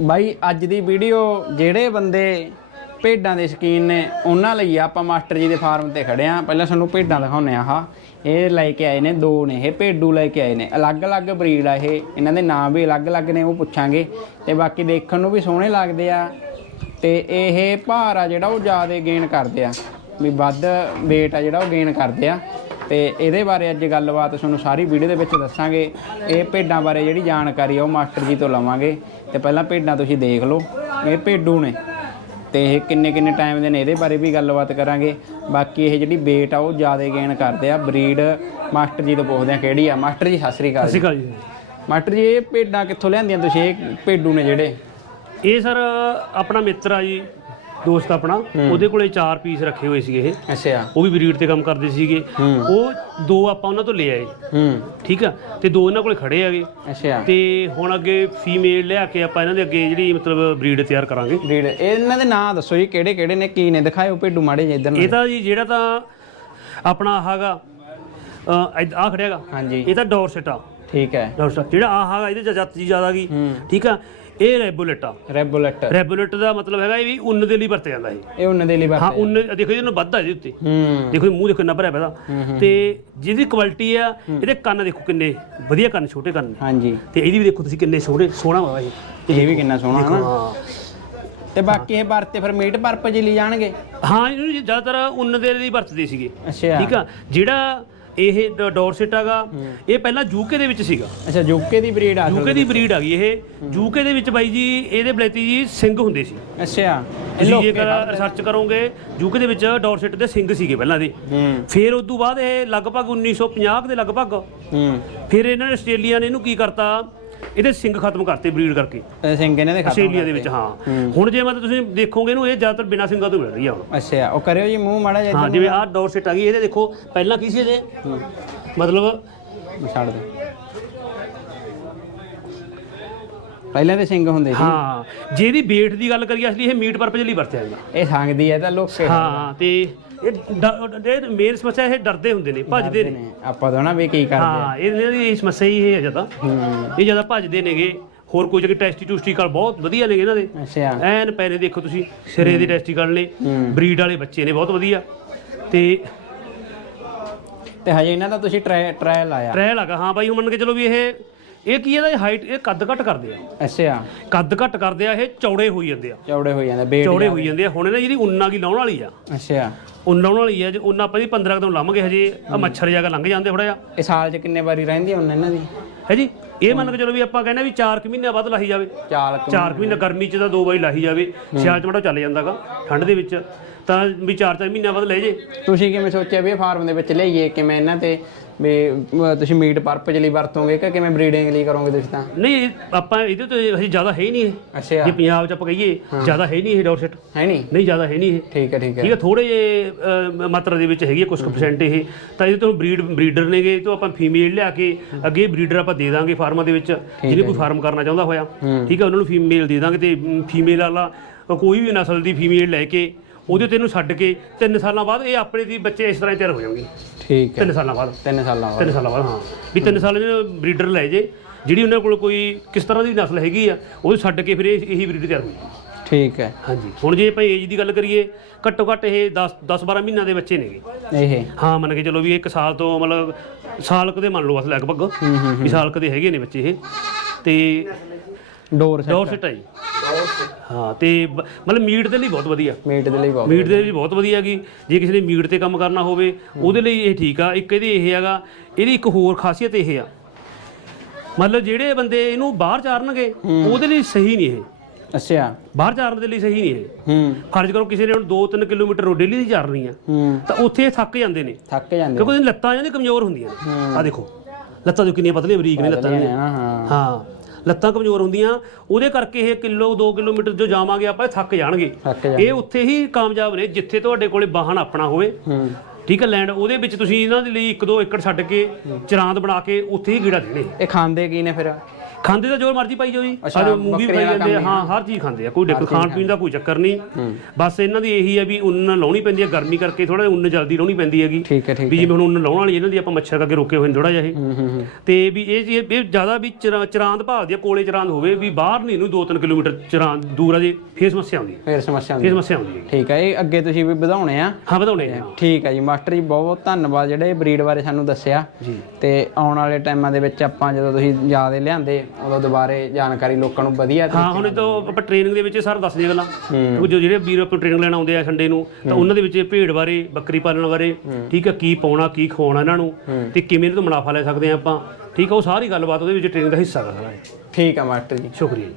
ਬਾਈ, ਅੱਜ ਦੀ ਵੀਡੀਓ ਜਿਹੜੇ ਬੰਦੇ ਭੇਡਾਂ ਦੇ ਸ਼ਕੀਨ ਨੇ, ਉਹਨਾਂ ਲਈ ਆਪਾਂ ਮਾਸਟਰ ਜੀ ਦੇ ਫਾਰਮ ਤੇ ਖੜੇ ਆ। ਪਹਿਲਾਂ ਸਾਨੂੰ ਭੇਡਾਂ ਦਿਖਾਉਨੇ ਆ। ਆਹ, ਇਹ ਲੈ ਕੇ ਆਏ ਨੇ ਦੋ ਨੇ, ਇਹ ਭੇਡੂ ਲੈ ਕੇ ਆਏ ਨੇ। ਅਲੱਗ-ਅਲੱਗ ਬਰੀਡ ਆ ਇਹ, ਇਹਨਾਂ ਦੇ ਨਾਮ ਵੀ ਅਲੱਗ-ਅਲੱਗ ਨੇ, ਉਹ ਪੁੱਛਾਂਗੇ। ਤੇ ਬਾਕੀ ਦੇਖਣ ਨੂੰ ਵੀ ਸੋਹਣੇ ਲੱਗਦੇ ਆ। ਤੇ ਇਹ ਭਾਰ ਆ ਜਿਹੜਾ ਉਹ ਜ਼ਿਆਦਾ ਗੇਨ ਕਰਦੇ ਆ। ਵੀ ਵੱਧ weight ਆ ਜਿਹੜਾ ਉਹ ਗੇਨ ਕਰਦੇ ਆ। ਤੇ ਇਹਦੇ ਬਾਰੇ ਅੱਜ ਗੱਲਬਾਤ ਤੁਹਾਨੂੰ ਸਾਰੀ ਵੀਡੀਓ ਦੇ ਵਿੱਚ ਦੱਸਾਂਗੇ। ਇਹ ਭੇਡਾਂ ਬਾਰੇ ਜਿਹੜੀ ਜਾਣਕਾਰੀ ਆ ਉਹ ਮਾਸਟਰ ਜੀ ਤੋਂ ਲਵਾਂਗੇ। ਤੇ ਪਹਿਲਾਂ ਭੇਡਾਂ ਤੁਸੀਂ ਦੇਖ ਲਓ ਇਹ ਭੇਡੂ ਨੇ। ਤੇ ਇਹ ਕਿੰਨੇ ਕਿੰਨੇ ਟਾਈਮ ਦੇ ਨੇ ਇਹਦੇ ਬਾਰੇ ਵੀ ਗੱਲਬਾਤ ਕਰਾਂਗੇ। ਬਾਕੀ ਇਹ ਜਿਹੜੀ weight ਆ ਉਹ ਜ਼ਿਆਦਾ ਗੇਨ ਕਰਦੇ ਆ। ਬਰੀਡ ਮਾਸਟਰ ਜੀ ਤੋਂ ਪੁੱਛਦੇ ਆ ਕਿਹੜੀ ਆ। ਮਾਸਟਰ ਜੀ ਸਤਿ ਸ੍ਰੀ ਅਕਾਲ ਜੀ। ਸਿਕਾ ਜੀ। ਮਾਸਟਰ ਜੀ ਇਹ ਭੇਡਾਂ ਕਿੱਥੋਂ ਲਿਆਂਦੀਆਂ ਤੁਸੀਂ? ਇਹ ਭੇਡੂ ਨੇ ਜਿਹੜੇ। ਇਹ ਸਰ ਆਪਣਾ ਮਿੱਤਰ ਆ ਜੀ। ਦੋਸਤ ਆਪਣਾ ਉਹਦੇ ਕੋਲੇ ਚਾਰ ਪੀਸ ਰੱਖੇ ਹੋਏ ਸੀਗੇ ਇਹ। ਅੱਛਾ। ਉਹ ਵੀ ਬਰੀਡ ਤੇ ਕੰਮ ਕਰਦੇ ਸੀਗੇ। ਉਹ ਦੋ ਆਪਾਂ ਉਹਨਾਂ ਤੋਂ ਲੈ ਆਏ। ਹੂੰ। ਠੀਕ ਆ? ਤੇ ਦੋ ਇਹਨਾਂ ਕੋਲੇ ਖੜੇ ਆਗੇ ਅੱਛਾ। ਤੇ ਹੁਣ ਅੱਗੇ ਫੀਮੇਲ ਲਿਆ ਕੇ ਆਪਾਂ ਇਹਨਾਂ ਦੇ ਅੱਗੇ ਜਿਹੜੀ ਮਤਲਬ ਬਰੀਡ ਤਿਆਰ ਕਰਾਂਗੇ। ਬਰੀਡ ਇਹਨਾਂ ਦੇ ਨਾਂ ਦੱਸੋ ਜੀ ਕਿਹੜੇ ਕਿਹੜੇ ਨੇ ਕੀ ਨੇ? ਦਿਖਾਇਓ ਭੇਡੂ ਮਾੜੇ ਜਿਹੇ ਇੱਧਰ ਇਹ ਤਾਂ ਜੀ ਜਿਹੜਾ ਤਾਂ ਆਪਣਾ ਆਹਾਗਾ ਆ ਖੜਿਆਗਾ ਹਾਂਜੀ। ਇਹ ਤਾਂ ਡੋਰਸెట్ ਆ ਠੀਕ ਹੈ। ਡੋਰਸెਟ ਜਿਹੜਾ ਆਹ ਹੈਗਾ ਇਹਦੇ ਚ ਜਾਤੀ ਜ਼ਿਆਦਾ ਗਈ ਠੀਕ ਆ? ਇਹ ਰੈਬੂਲੇਟ ਆ। ਰੈਬੂਲੇਟ ਰੈਬੂਲੇਟ ਦਾ ਮਤਲਬ ਹੈਗਾ ਇਹ ਵੀ ਉੱਨ ਦੇ ਲਈ ਵਰਤਿਆ ਜਾਂਦਾ ਇਹ। ਇਹ ਉਹਨਾਂ ਦੇ ਲਈ ਹਾਂ ਵਰਤੇ ਉੱਨ ਦੇਖੋ ਇਹਨੂੰ ਵੱਧਾ ਇਹਦੇ ਉੱਤੇ। ਹੂੰ। ਦੇਖੋ ਇਹ ਮੂੰਹ ਦੇਖੋ ਕਿੰਨਾ ਭਰਿਆ ਇਹਦਾ। ਤੇ ਜਿਹਦੀ ਕੁਆਲਿਟੀ ਆ ਇਹਦੇ ਕੰਨ ਦੇਖੋ ਕਿੰਨੇ ਵਧੀਆ ਕੰਨ ਛੋਟੇ ਕੰਨ ਨੇ। ਹਾਂਜੀ। ਤੇ ਇਹਦੀ ਵੀ ਦੇਖੋ ਤੁਸੀਂ ਕਿੰਨੇ ਸੋਹਣੇ ਸੋਹਣਾ ਵਾ ਇਹ। ਇਹ ਵੀ ਕਿੰਨਾ ਸੋਹਣਾ ਹਨਾ? ਹਾਂ। ਤੇ ਬਾਕੀ ਇਹ ਵਰਤੇ ਫਿਰ ਮੀਟ ਪਰਪਸ ਲਈ ਜਾਣਗੇ? ਹਾਂ ਇਹਨੂੰ ਜ਼ਿਆਦਾਤਰ ਉੱਨ ਦੇ ਲਈ ਵਰਤਦੇ ਸੀਗੇ। ਅੱਛਾ। ਠੀਕ ਆ? ਜਿਹੜਾ ਇਹ ਡ- ਡੋਰਸెట్ ਹੈਗਾ। ਇਹ ਪਹਿਲਾਂ ਯੂਕੇ ਦੇ ਵਿੱਚ ਸੀਗਾ। ਅੱਛਾ ਯੂਕੇ ਦੀ ਬਰੀਡ ਆ ਯੂਕੇ ਦੀ ਬਰੀਡ ਆ ਗਈ ਇਹ। ਯੂਕੇ ਦੇ ਵਿੱਚ ਬਾਈ ਜੀ ਇਹਦੇ ਬਲੈਤੀ ਜੀ ਸਿੰਘ ਹੁੰਦੇ ਸੀ। ਅੱਛਾ। ਇਹ ਤੁਸੀਂ ਲੋਕੇ ਜੇਕਰ ਰਿਸਰਚ ਕਰੋਗੇ ਯੂਕੇ ਦੇ ਵਿੱਚ ਡੋਰਸెట్ ਦੇ ਸਿੰਘ ਸੀਗੇ ਪਹਿਲਾਂ ਦੇ। ਫਿਰ ਉਸ ਤੋਂ ਬਾਅਦ ਇਹ ਲਗਭਗ 1950 ਦੇ ਲਗਭਗ। ਫਿਰ ਇਹਨਾਂ ਨੇ ਆਸਟ੍ਰੇਲੀਆ ਨੇ ਇਹਨੂੰ ਕੀ ਕਰਤਾ? ਇਹਦੇ ਸਿੰਘ ਖਤਮ ਕਰਤੇ ਬਰੀਡ ਕਰਕੇ। ਇਹ ਸਿੰਘ ਇਹਨਾਂ ਦੇ ਖਤਮ ਆਸਟ੍ਰੇਲੀਆ ਦੇ ਵਿੱਚ ਹਾਂ। ਹੁਣ ਜੇ ਮਤਲਬ ਤੁਸੀਂ ਦੇਖੋਗੇ ਇਹਨੂੰ ਇਹ ਜ਼ਿਆਦਾਤਰ ਬਿਨਾਂ ਸਿੰਘਾਂ ਤੋਂ ਮਿਲ ਰਹੀ ਆ ਹੁਣ। ਅੱਛਾ ਉਹ ਕਰਿਓ ਜੀ ਮੂੰਹ ਮਾੜਾ ਜਿਹਾ ਹਾਂ ਜਿਵੇਂ ਆਹ ਡੋਰਸెట్ ਆ ਗਈ ਇਹਦੇ ਦੇਖੋ ਪਹਿਲਾਂ ਕੀ ਸੀ ਇਹਦੇ? ਮਤਲਬ ਇੱਧਰ ਛੱਡ ਦੇ। ਪਹਿਲਾਂ ਤੇ ਸਿੰਘ ਹੁੰਦੇ ਸੀ। ਹਾਂ ਜੇ ਇਹਦੀ weight ਦੀ ਗੱਲ ਕਰੀਏ ਅਸਲੀ ਇਹ ਮੀਟ ਪਰਪਸ ਲਈ ਵਰਤਿਆ ਜਾਂਦਾ। ਇਹ ਸੰਗਦੀ ਹੈ ਤਾਂ ਲੋਕੇ ਹਾਂ ਤੇ ਇਹ ਡ- ਇਹ ਮੇਨ ਸਮੱਸਿਆ ਇਹ ਡਰਦੇ ਹੁੰਦੇ ਨੇ ਭੱਜਦੇ ਨੇ। ਨੇ। ਆਪਾਂ ਤਾਂ ਨਾ ਵੀ ਕੀ ਕਰਦੇ ਹਾਂ ਇਹਨਾਂ ਦੀ ਸਮੱਸਿਆ ਹੀ ਇਹ ਹੈ ਜ਼ਿਆਦਾ। ਇਹ ਜ਼ਿਆਦਾ ਭੱਜਦੇ ਨੇਗੇ। ਹੋਰ ਕੋਈ ਜਗ੍ਹਾ ਟੈਸਟੀ ਟੂਸਟੀਕਲ ਬਹੁਤ ਵਧੀਆ ਨੇਗੇ ਇਹਨਾਂ ਦੇ। ਅੱਛਾ। ਐਨ ਪੈਨੇ ਦੇਖੋ ਤੁਸੀਂ ਸਿਰੇ ਦੇ ਟੈਸਟੀਕਲ ਨੇ ਬਰੀਡ ਵਾਲੇ ਬੱਚੇ ਨੇ ਬਹੁਤ ਵਧੀਆ। ਤੇ ਤੇ ਹਜੇ ਇਹਨਾਂ ਦਾ ਤੁਸੀਂ ਟਰਾਇਲ ਟਰਾਇਲ ਲਾਇਆ ਟ੍ਰਾਇਲ ਹੈਗਾ। ਹਾਂ ਬਾਈ ਹੁਣ ਮੰਨ ਕੇ ਚਲੋ ਵੀ ਇਹ ਇਹ ਕੀ ਇਹਦਾ ਹਾਈਟ ਇਹ ਕੱਦ ਘੱਟ ਕਰਦੇ ਆ। ਅੱਛਾ। ਕੱਦ ਘੱਟ ਕਰਦੇ ਆ ਇਹ ਚੌੜੇ ਹੋਈ ਜਾਂਦੇ ਆ। ਚੌੜੇ ਹੋ ਜਾਂਦੇ ਬੇੜ ਚੌੜੇ ਹੋਈ ਜਾਂਦੇ ਆ। ਹੁਣ ਇਹਨਾਂ ਜਿਹੜੀ ਉੱਨਾਂ ਕੀ ਲਾਉਣ ਵਾਲੀ ਆ। ਅੱਛਾ। ਉੱਨ ਲਾਉਣ ਵਾਲੀ ਆ ਜੇ ਉੱਨ ਆਪਾਂ ਦੀ 15 ਕਦਮ ਲਾਵਾਂਗੇ ਹਜੇ ਆ ਮੱਛਰ ਜਾਗਾ ਲੰਘ ਜਾਂਦੇ ਥੋੜਾ ਜਿਹਾ। ਇਹ ਸਾਲ 'ਚ ਕਿੰਨੇ ਵਾਰੀ ਰਹਿੰਦੀ ਹੁਣ ਇਹਨਾਂ ਦੀ? ਹੈ ਜੀ? ਇਹ ਮੰਨ ਕੇ ਚਲੋ ਵੀ ਆਪਾਂ ਕਹਿੰਦੇ ਵੀ 4 ਕੁ ਮਹੀਨੇ ਬਾਅਦ ਲਾਹੀ ਜਾਵੇ। ਚਾਲ ਕੁ- 4 ਮਹੀਨੇ ਗਰਮੀ ਚ ਤਾਂ ਦੋ ਵਾਰੀ ਲਾਹੀ ਜਾਵੇ। ਸਿਆਲ ਚ ਮਾੜਾ ਚੱਲ ਜਾਂਦਾਗਾ ਠੰਡ ਦੇ ਵਿੱਚ। ਤਾਂ ਵੀ 4-4 ਮਹੀਨਿਆਂ ਬਾਅਦ ਲੈ ਜੇ। ਤੁਸੀਂ ਕਿਵੇਂ ਸੋਚਿਆ ਵੀ ਇਹ ਫਾਰਮ ਦੇ ਵਿੱਚ ਲਿਆਈਏ ਕਿਵੇਂ ਇਹਨਾਂ ਤੇ ਵੀ ਅਹ, ਤੁਸੀਂ ਮੀਟ ਪਰਪਸ ਲਈ ਵਰਤੋਗੇ ਕਿ ਕਿਵੇਂ ਬਰੀਡਿੰਗ ਲਈ ਕਰੋਗੇ ਤੁਸੀਂ ਤਾਂ? ਨਹੀਂ ਆਪਾਂ ਇਹਦੇ ਤੋਂ ਹਜੇ ਜ਼ਿਆਦਾ ਹੈ ਹੀ ਨਹੀਂ ਇਹ। ਅੱਛਾ। ਜੇ ਪੰਜਾਬ ਚ ਆਪਾਂ ਕਹੀਏ ਜ਼ਿਆਦਾ ਹੈ ਹੀ ਨਹੀਂ ਇਹ ਡੋਰਸੈਟ ਹੈ ਨਹੀਂ? ਨਹੀਂ ਜ਼ਿਆਦਾ ਹੈ ਨਹੀਂ ਇਹ। ਠੀਕ ਹੈ ਠੀਕ ਹੈ। ਠੀਕ ਹੈ ਥੋੜੇ ਜੇ ਮਾਤਰਾ ਦੇ ਵਿੱਚ ਹੈਗੀ ਹੈ ਕੁਝ ਪਰਸੈਂਟ ਇਹ। ਤਾਂ ਇਹਦੇ ਤੋਂ ਬਰੀਡ ਬਰੀਡਰ ਨੇਗੇ ਇਹ ਤੋਂ ਆਪਾਂ ਫੀਮੇਲ ਲਿਆ ਕੇ ਅੱਗੇ ਬਰੀਡਰ ਆਪਾਂ ਦੇ ਦਾਂਗੇ ਫਾਰਮਾਂ ਦੇ ਵਿੱਚ ਜਿਹਨੇ ਕੋਈ ਫਾਰਮ ਕਰਨਾ ਚਾਹੁੰਦਾ ਹੋਇਆ। ਠੀਕ ਹੈ ਉਹਨਾਂ ਨੂੰ ਫੀਮੇਲ ਦੇ ਦਾਂਗੇ ਤੇ ਫੀਮੇਲ ਵਾਲਾ ਕੋਈ ਵੀ ਨਸਲ ਦੀ ਫੀਮੇਲ ਲੈ ਕੇ ਉਹਦੇ ਤੇ ਇਹਨੂੰ ਛੱਡ ਕੇ 3 ਸਾਲਾਂ ਬਾਅਦ ਇਹ ਆਪਣੇ ਦੀ ਬੱਚੇ ਇਸ ਤਰ੍ਹਾਂ ਹੀ ਤਿਆਰ ਹੋ ਜਾਣਗੇ। ਠੀਕ ਹੈ। 3 ਸਾਲਾਂ ਬਾਅਦ। ਤਿੰਨ ਸਾਲਾਂ ਬਾਅਦ। 3 ਸਾਲਾਂ ਬਾਅਦ ਹਾਂ। ਵੀ 3 ਸਾਲ ਦੇ ਬਰੀਡਰ ਲੈ ਜੇ ਜਿਹੜੀ ਉਹਨਾਂ ਕੋਲ ਕੋਈ ਕਿਸ ਤਰ੍ਹਾਂ ਦੀ ਨਸਲ ਹੈਗੀ ਆ ਉਹ ਛੱਡ ਕੇ ਫਿਰ ਇਹ ਇਹੀ ਬਰੀਡ ਤਿਆਰ ਹੋਈ ਠੀਕ ਹੈ। ਹਾਂਜੀ। ਹੁਣ ਜੇ ਆਪਾਂ ਏਜ ਦੀ ਗੱਲ ਕਰੀਏ ਘੱਟੋ ਘੱਟ ਇਹ 10 10 12 ਮਹੀਨਿਆਂ ਦੇ ਬੱਚੇ ਨੇਗੇ। ਇਹ। ਹਾਂ ਮੰਨ ਕੇ ਚਲੋ ਵੀ ਇੱਕ ਸਾਲ ਤੋਂ ਮਤਲਬ ਸਾਲ ਕਦੇ ਮੰਨ ਲਓ ਬਸ ਲਗਭਗ। ਵੀ ਸਾਲ ਕਦੇ ਹੈਗੇ ਨੇ ਬੱਚੇ ਇਹ। ਤੇ ਡੋਰ ਸੈਟ ਡੋਰ ਸਿਟ ਆ ਜੀ। ਹਾਂ ਤੇ ਬ- ਮਤਲਬ ਮੀਟ ਦੇ ਲਈ ਬਹੁਤ ਵਧੀਆ। ਮੀਟ ਦੇ ਲਈ ਬਹੁਤ ਮੀਟ ਦੇ ਲਈ ਬਹੁਤ ਵਧੀਆ ਹੈਗੀ ਜੇ ਕਿਸੇ ਨੇ ਮੀਟ ਤੇ ਕੰਮ ਕਰਨਾ ਹੋਵੇ ਉਹਦੇ ਲਈ ਇਹ ਠੀਕ ਆ। ਇੱਕ ਇਹਦੀ ਇਹ ਹੈਗਾ ਇਹਦੀ ਇੱਕ ਹੋਰ ਖਾਸੀਅਤ ਇਹ ਆ। ਮਤਲਬ ਜਿਹੜੇ ਬੰਦੇ ਇਹਨੂੰ ਬਾਹਰ ਚਾਰਨਗੇ ਉਹਦੇ ਲਈ ਸਹੀ ਨਹੀਂ ਇਹ। ਅੱਛਾ। ਬਾਹਰ ਚਾਰਨ ਦੇ ਲਈ ਸਹੀ ਨਹੀਂ ਇਹ। ਹੂੰ। ਫਰਜ਼ ਕਰੋ ਕਿਸੇ ਨੇ ਹੁਣ 2-3 ਕਿਲੋਮੀਟਰ ਰੋਡ ਡੇਲੀ ਦੀ ਚਾਰਨੀ ਆ ਹੂੰ। ਤਾਂ ਉੱਥੇ ਇਹ ਥੱਕ ਜਾਂਦੇ ਨੇ। ਥੱਕ ਜਾਂਦੇ ਕਿਉਂਕਿ ਉਹਦੀਆਂ ਲੱਤਾਂ ਜਾਂਦੀ ਕਮਜ਼ੋਰ ਹੁੰਦੀਆਂ ਨੇ। ਆ ਦੇਖੋ ਲੱਤਾਂ ਜੋ ਕਿੰਨੀਆਂ ਪਤਲੀਆਂ ਬਰੀਕ ਨੇ ਲੱਤਾਂ ਨੇ ਦੀਆਂ ਨਾ ਹਾਂ। ਹਾਂ। ਲੱਤਾਂ ਕਮਜ਼ੋਰ ਹੁੰਦੀਆਂ ਉਹਦੇ ਕਰਕੇ ਇਹ ਕਿਲੋ 2 ਕਿਲੋਮੀਟਰ ਜੋ ਜਾਵਾਂਗੇ ਆਪਾਂ ਇਹ ਥੱਕ ਜਾਣਗੇ। ਥੱਕ ਇਹ ਉੱਥੇ ਹੀ ਕਾਮਯਾਬ ਨੇ ਜਿੱਥੇ ਤੁਹਾਡੇ ਕੋਲੇ ਵਾਹਨ ਆਪਣਾ ਹੋਵੇ। ਹੂੰ। ਠੀਕ ਹੈ ਲੈਂਡ ਉਹਦੇ ਵਿੱਚ ਤੁਸੀਂ ਇਹਨਾਂ ਦੇ ਲਈ 1-2 ਏਕੜ ਛੱਡ ਕੇ ਚਰਾਂਦ ਬਣਾ ਕੇ ਉੱਥੇ ਹੀ ਗੀੜਾ ਦੇਣੇ। ਇਹ ਖਾਂਦੇ ਕੀ ਨੇ ਫਿਰ? ਖਾਂਦੇ ਤਾਂ ਜੋ ਮਰਜ਼ੀ ਪਾਈ ਜਾਓ ਜੀ। ਅੱਛਾ, ਮੂੰਗੀ ਬੱਕਰੀਆਂ ਪਾਈ ਜਾਂਦੇ ਆ ਕੰਮ ਹਾਂ ਹਰ ਚੀਜ਼ ਖਾਂਦੇ ਆ ਕੋਈ ਖਾਣ ਪੀਣ ਦਾ ਕੋਈ ਚੱਕਰ ਨਹੀਂ। ਬਸ ਇਹਨਾਂ ਦੀ ਇਹੀ ਹੈ ਵੀ ਉੱਨ ਲਾਉਣੀ ਪੈਂਦੀ ਹੈ ਗਰਮੀ ਕਰਕੇ ਥੋੜਾ ਜਿਹਾ ਉੱਨ ਜਲਦੀ ਲਾਉਣੀ ਪੈਂਦੀ ਹੈਗੀ। ਠੀਕ ਹੈ ਠੀਕ ਵੀ ਜਿਵੇਂ ਹੁਣ ਉੱਨ ਲਾਉਣ ਵਾਲੀ ਇਹਨਾਂ ਦੀ ਆਪਾਂ ਮੱਛਰ ਕਰਕੇ ਰੋਕੇ ਹੋਏ ਨੇ ਥੋੜਾ ਜਿਹਾ ਇਹ। ਹੂੰ ਹੂੰ ਹੂੰ। ਤੇ ਵੀ ਇਹ ਜੀ ਇਹ ਜ਼ਿਆਦਾ ਵੀ ਚਰਾ- ਚਰਾਂਦ ਭਾਲਦੀ ਆ ਕੋਲੇ ਚਰਾਂਦ ਹੋਵੇ ਵੀ ਬਾਹਰ ਨਹੀਂ ਇਹਨੂੰ 2-3 ਕਿਲੋਮੀਟਰ ਚਰਾਂਦ ਦੂਰ ਆ ਜੇ ਫੇਰ ਸਮੱਸਿਆ ਆਉਂਦੀ ਹੈ ਫੇਰ ਸਮੱਸਿਆ ਫੇਰ ਹੁੰਦੀ ਸਮੱਸਿਆ ਆਉਂਦੀ ਹੈ ਠੀਕ ਹੈ ਇਹ ਅੱਗੇ ਤੁਸੀਂ ਵੀ ਵਧਾਉਣੇ ਆ। ਹਾਂ ਵਧਾਉਣੇ ਆ ਠੀਕ ਹੈ ਜੀ ਮਾਸਟਰ ਜੀ ਬਹੁਤ ਬਹੁਤ ਧੰਨਵਾਦ ਜਿਹੜੇ ਬਰੀਡ ਬਾਰੇ ਸਾਨੂੰ ਦੱਸਿਆ। ਜੀ। ਤੇ ਆਉਣ ਵਾਲੇ ਟਾਈਮਾਂ ਦੇ ਵਿੱਚ ਆਪਾਂ ਜਦੋਂ ਤੁਸੀਂ ਜ਼ਿਆਦਾ ਲਿਆਂਦੇ ਉਦੋਂ ਦੁਬਾਰੇ ਜਾਣਕਾਰੀ ਲੋਕਾਂ ਨੂੰ ਵਧੀਆ ਹਾਂ ਹੁਣ ਇਹ ਤਾਂ ਆਪਾਂ ਟ੍ਰੇਨਿੰਗ ਦੇ ਵਿੱਚ ਇਹ ਸਾਰਾ ਦੱਸਦੇ ਗੱਲਾਂ। ਕਿਉਂਕਿ ਜੋ ਜਿਹੜੇ ਵੀਰ ਆਪਾਂ ਟ੍ਰੇਨਿੰਗ ਲੈਣ ਆਉਂਦੇ ਆ ਸੰਡੇ ਨੂੰ ਤਾਂ ਉਹਨਾਂ ਦੇ ਵਿੱਚ ਇਹ ਭੇਡ ਬਾਰੇ ਬੱਕਰੀ ਪਾਲਣ ਬਾਰੇ ਠੀਕ ਆ ਕੀ ਪਾਉਣਾ ਕੀ ਖਵਾਉਣਾ ਇਹਨਾਂ ਨੂੰ ਤੇ ਕਿਵੇਂ ਇਹਨਾਂ ਤੋਂ ਮੁਨਾਫਾ ਲੈ ਸਕਦੇ ਆ ਆਪਾਂ। ਠੀਕ ਆ ਉਹ ਸਾਰੀ ਗੱਲਬਾਤ ਉਹਦੇ ਵਿੱਚ ਟ੍ਰੇਨਿੰਗ ਦਾ ਹਿੱਸਾ ਸਾਰਾ ਇਹ। ਠੀਕ ਹੈ ਮਾਸਟਰ ਜੀ। ਸ਼ੁਕਰੀਆ ਜੀ।